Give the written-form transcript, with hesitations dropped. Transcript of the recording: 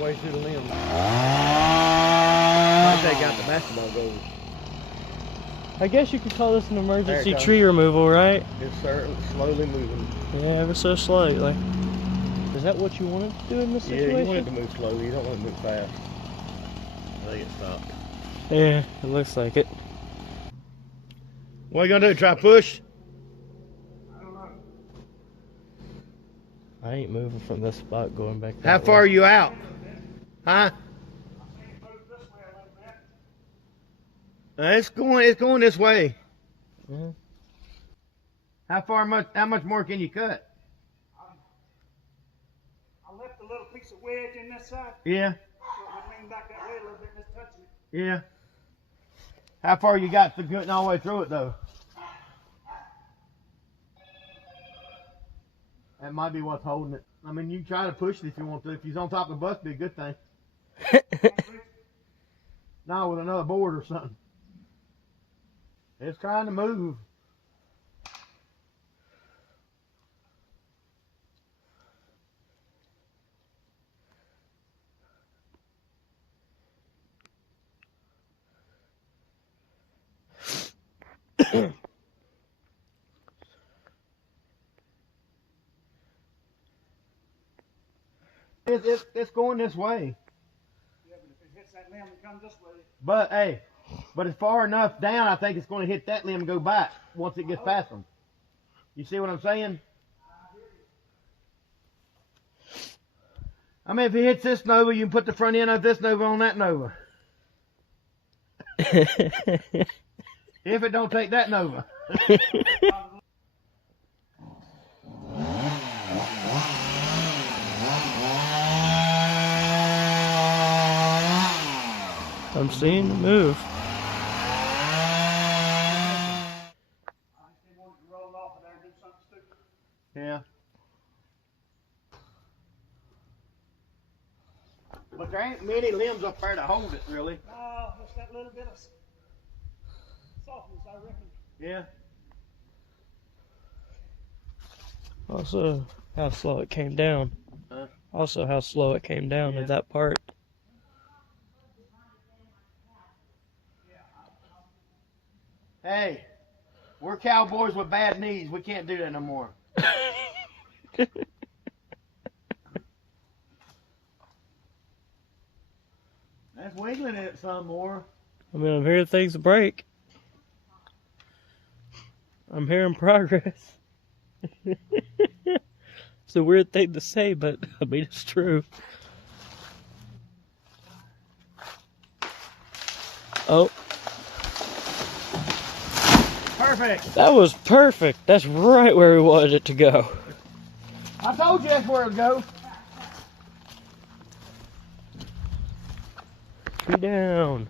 way through the limb. Might take out the basketball goals. I guess you could call this an emergency goes. tree removal, right? It's certainly slowly moving. Yeah, ever so slightly. Is that what you wanted to do in this situation? Yeah, you want it to move slowly. You don't want it to move fast. I think it stopped. Yeah, it looks like it. What are you gonna do? Try push? I don't know. I ain't moving from this spot going back that How far way. are you out? Huh? It's going this way. Yeah. How much more can you cut? I left a little piece of wedge in this side, Yeah. so it would lean back that way a little bit, just touching it. Yeah. How far you got to getting all the way through it though? That might be what's holding it. I mean, you can try to push it if you want to. If he's on top of the bus, it'd be a good thing. No, with another board or something. It's trying to move. It's going this way. Yeah, but if it hits that limb and comes this way, But hey, but it's far enough down, I think it's going to hit that limb and go back once it gets past them. You see what I'm saying? I mean, if it hits this Nova, you can put the front end of this Nova on that Nova. If it don't take that Nova. I'm seeing the move. I just didn't want it to roll off of there and do something stupid. Yeah. But there ain't many limbs up there to hold it, really. Just that little bit of softness, I reckon. Yeah. Also, how slow it came down. Huh? Also, how slow it came down Yeah. at that part. Hey, we're cowboys with bad knees. We can't do that no more. That's wiggling it some more. I mean, I'm hearing things break. I'm hearing progress. It's a weird thing to say, but I mean, it's true. Oh, Perfect. that was perfect. That's right where we wanted it to go. I told you that's where it'll go. Tree down.